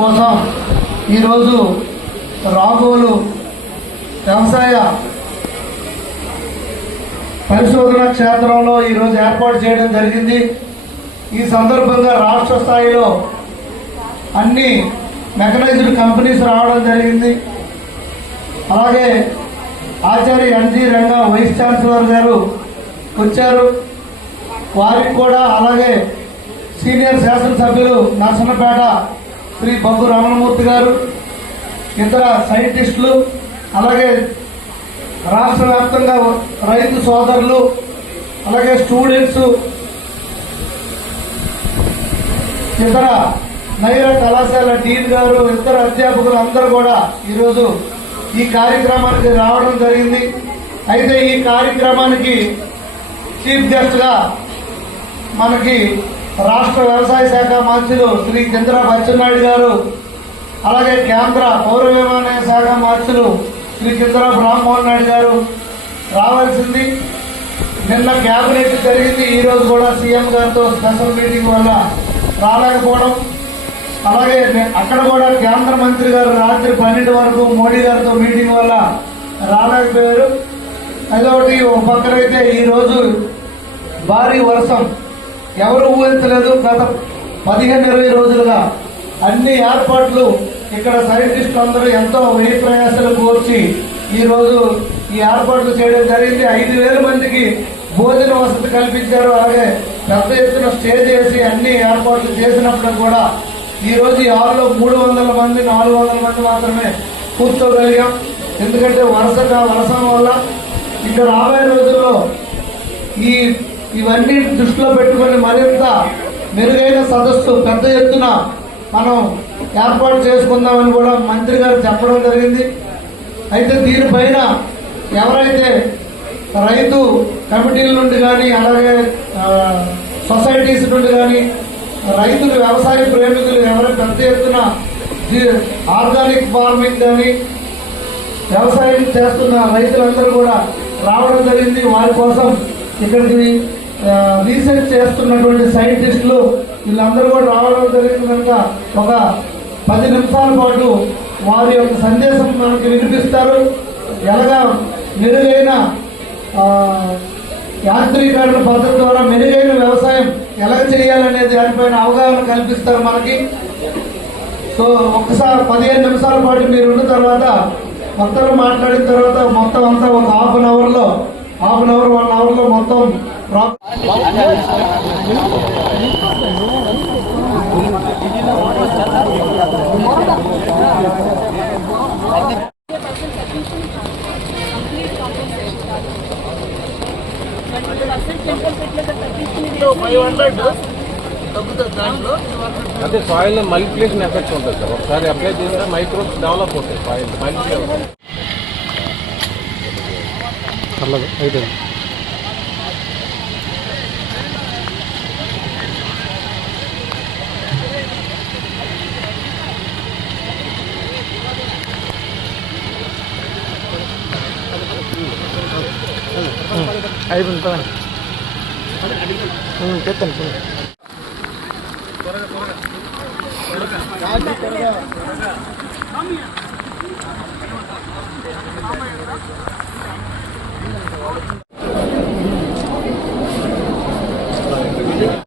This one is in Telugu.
కోసం ఈరోజు రాబోలు వ్యవసాయ పరిశోధన క్షేత్రంలో ఈరోజు ఏర్పాటు చేయడం జరిగింది. ఈ సందర్భంగా రాష్ట్ర స్థాయిలో అన్ని మెకనైజ్డ్ కంపెనీస్ రావడం జరిగింది. అలాగే Acharya NG Ranga vice chancellor గారు వచ్చారు. వారికి కూడా అలాగే సీనియర్ శాసనసభ్యులు నర్సనపేట శ్రీ బగ్గు రమణమూర్తి గారు ఇతర సైంటిస్టులు అలాగే రాష్ట్ర వ్యాప్తంగా రైతు సోదరులు అలాగే స్టూడెంట్స్ ఇతర నైర కళాశాల డీన్ గారు ఇతర అధ్యాపకులు అందరూ కూడా ఈరోజు ఈ కార్యక్రమానికి రావడం జరిగింది. అయితే ఈ కార్యక్రమానికి చీఫ్ గెస్ట్గా మనకి రాష్ట్ర వ్యవసాయ శాఖ మంత్రులు శ్రీ చంద్ర బచ్చెన్నాయుడు గారు అలాగే కేంద్ర పౌర విమానయాన శాఖ మంత్రులు శ్రీ చంద్ర బ్రహ్మోహన్ నాయుడు గారు రావాల్సింది. నిన్న క్యాబినెట్ జరిగింది. ఈరోజు కూడా సీఎం గారితో స్పెషల్ మీటింగ్ వల్ల రాలేకపోవడం. అలాగే అక్కడ కూడా కేంద్ర మంత్రి గారు రాత్రి పన్నెండు వరకు మోడీ గారితో మీటింగ్ వల్ల రాలేకపోయారు. అదొకటి. ఒక పక్కనైతే ఈరోజు భారీ వర్షం. ఎవరు ఊహించలేదు గత పదిహేను ఇరవై రోజులుగా అన్ని ఏర్పాట్లు ఇక్కడ సైంటిస్టులు అందరూ ఎంతో వెయ్యి ప్రయాసాలు కోర్చి ఈరోజు ఈ ఏర్పాట్లు చేయడం జరిగింది. ఐదు వేల మందికి భోజన వసతి కల్పించారు. అలాగే పెద్ద ఎత్తున స్టేజ్ వేసి అన్ని ఏర్పాట్లు చేసినప్పుడు కూడా ఈరోజు ఆరులో ఈ హాల్లో మూడు వందల మంది నాలుగు వందల మంది మాత్రమే కూర్చోగలిగాం. ఎందుకంటే వరుసగా వర్షం వల్ల. ఇక రాబోయే రోజుల్లో ఈ ఇవన్నీ దృష్టిలో పెట్టుకొని మరింత మెరుగైన సదస్సు పెద్ద ఎత్తున మనం ఏర్పాటు చేసుకుందామని కూడా మంత్రి గారు చెప్పడం జరిగింది. అయితే దీనిపైన ఎవరైతే రైతు కమిటీల నుండి కానీ అలాగే సొసైటీస్ నుండి కానీ రైతులు వ్యవసాయ ప్రేమికులు ఎవరు పెద్ద ఎత్తున ఆర్గానిక్ ఫార్మింగ్ కానీ వ్యవసాయం చేస్తున్న రైతులందరూ కూడా రావడం జరిగింది. వారి కోసం ఇక్కడికి రీసెర్చ్ చేస్తున్నటువంటి సైంటిస్టులు వీళ్ళందరూ కూడా రావడం జరిగింది కనుక ఒక పది నిమిషాల పాటు వారి యొక్క సందేశం మనకి వినిపిస్తారు. ఎలాగా మెరుగైన యాంత్రీకరణ పద్ధతి ద్వారా మెరుగైన వ్యవసాయం ఎలా చేయాలనే దానిపైన అవగాహన కల్పిస్తారు మనకి. సో ఒక్కసారి పదిహేను నిమిషాల పాటు మీరు ఉన్న తర్వాత మొత్తం మాట్లాడిన తర్వాత మొత్తం అంతా ఒక హాఫ్ అన్ అవర్లో హాఫ్ అన్ అవర్ వన్ అవర్లో మొత్తం అంటే సాయిల్ మల్టిప్లికేషన్ ఎఫెక్ట్ ఉంటుంది సార్. ఒకసారి అప్లై చేస్తే మైక్రో డెవలప్ అవుతాయి. సాయిల్ మల్టిప్లై అయితే అయిపోయింది. చెప్తాను